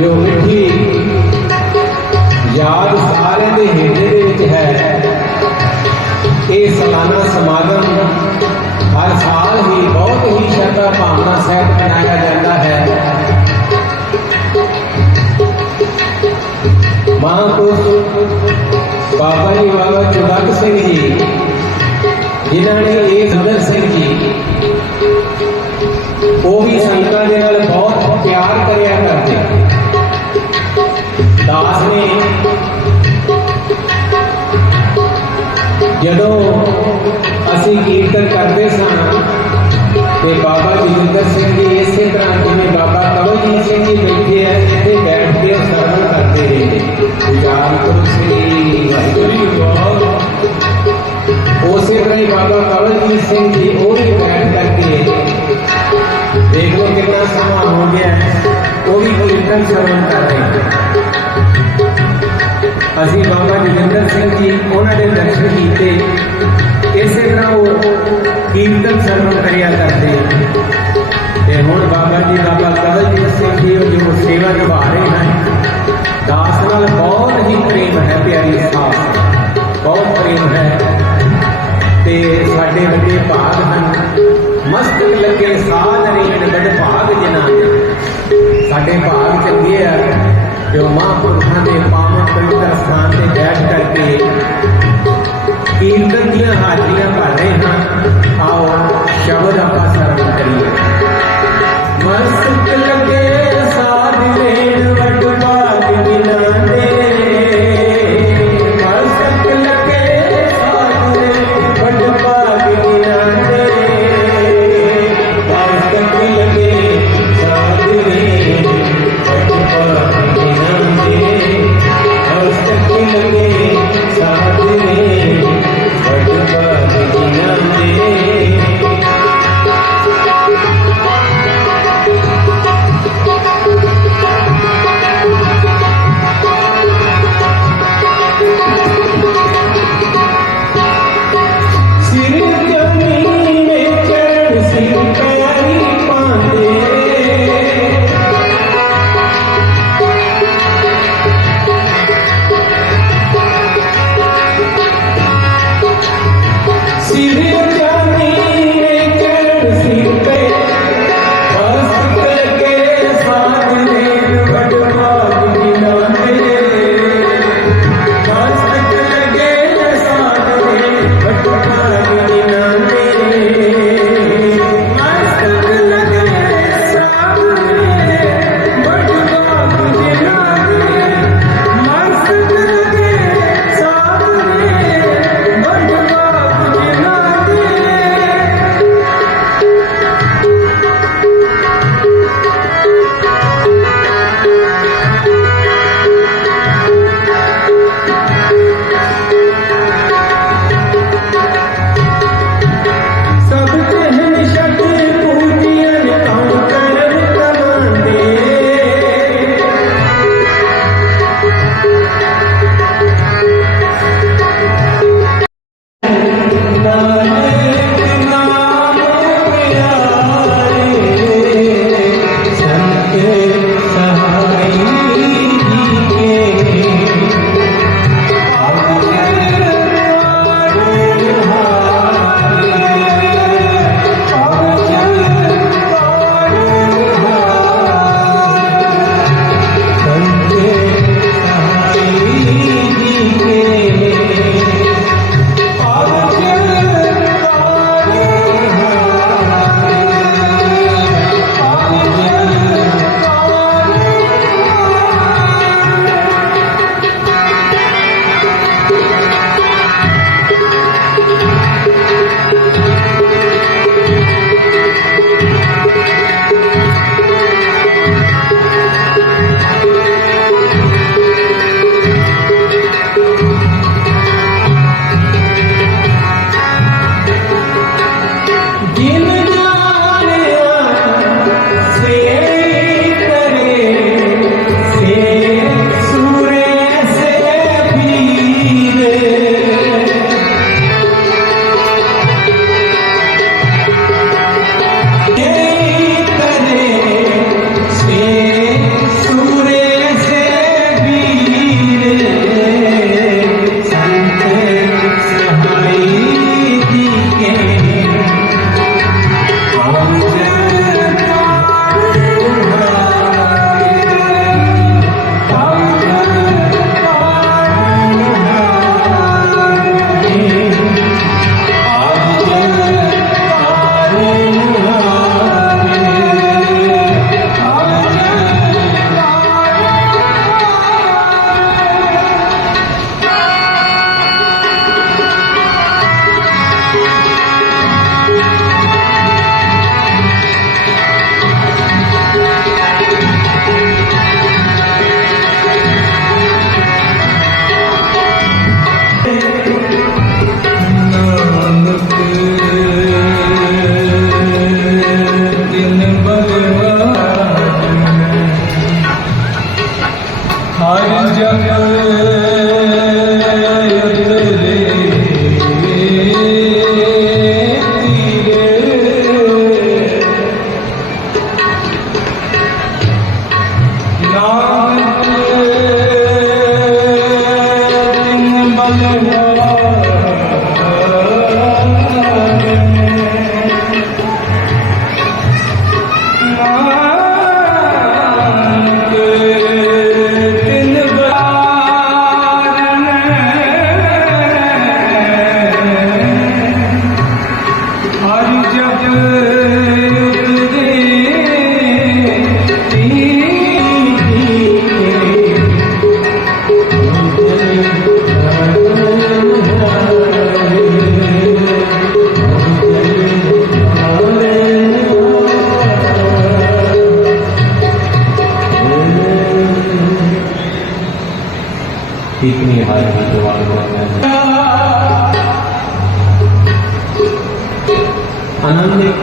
ਜੋ ਮਿੱਠੀ ਯਾਦ ਸਾਰਿਆਂ ਦੇ ਹਿਰਦੇ ਦੇ ਵਿੱਚ ਹੈ ਇਹ ਸਾਲਾਨਾ ਸਮਾਗਮ ਹਰ ਸਾਲ ਹੀ ਬਹੁਤ ਹੀ ਸ਼ਰਧਾ ਭਾਵਨਾ ਸਹਿਤ ਮਨਾਇਆ ਜਾਂਦਾ ਹੈ ਮਹਾਂਪੁਰਖ ਬਾਬਾ ਜੀ ਬਾਬਾ ਚੁਦਕ ਸਿੰਘ ਜੀ ਜਿਨ੍ਹਾਂ ਨੇ ਇਹ ਸਦਰ ਸਿੰਘ ਜੀ ਉਹ ਵੀ ਸੰਗਤਾਂ ਦੇ ਨਾਲ ਜਦੋਂ ਅਸੀਂ ਕੀਰਤਨ ਕਰਦੇ ਸਾਂ ਤੇ ਬਾਬਾ ਜੋਗਿੰਦਰ ਸਿੰਘ ਜੀ ਇਸੇ ਤਰ੍ਹਾਂ ਜਿਵੇਂ ਬਾਬਾ ਕਵਲਜੀਤ ਸਿੰਘ ਜੀ ਬੈਠੇ ਆ ਇੱਥੇ ਬੈਠ ਕੇ ਸਰਵਣ ਕਰਦੇ ਰਹੇ ਨੇ ਵਿਚਾਰ ਕਰੋ ਸ੍ਰੀ ਵਾਹਿਗੁਰੂ ਉਸੇ ਤਰ੍ਹਾਂ ਹੀ ਬਾਬਾ ਕਵਲਜੀਤ ਸਿੰਘ ਜੀ ਉਹ ਵੀ ਬੈਠ ਕਰਕੇ ਦੇਖ ਲਓ ਕਿੰਨਾ ਸਮਾਂ ਹੋ ਗਿਆ ਹੈ ਉਹ ਵੀ ਕੀਰਤਨ ਸਰਵਣ ਕਰ ਰਹੇ ਨੇ ਅਸੀਂ ਬਾਬਾ ਜੋਗਿੰਦਰ ਸਿੰਘ ਜੀ ਉਹਨਾਂ ਦੇ ਦਰਸ਼ਨ ਕੀਤੇ।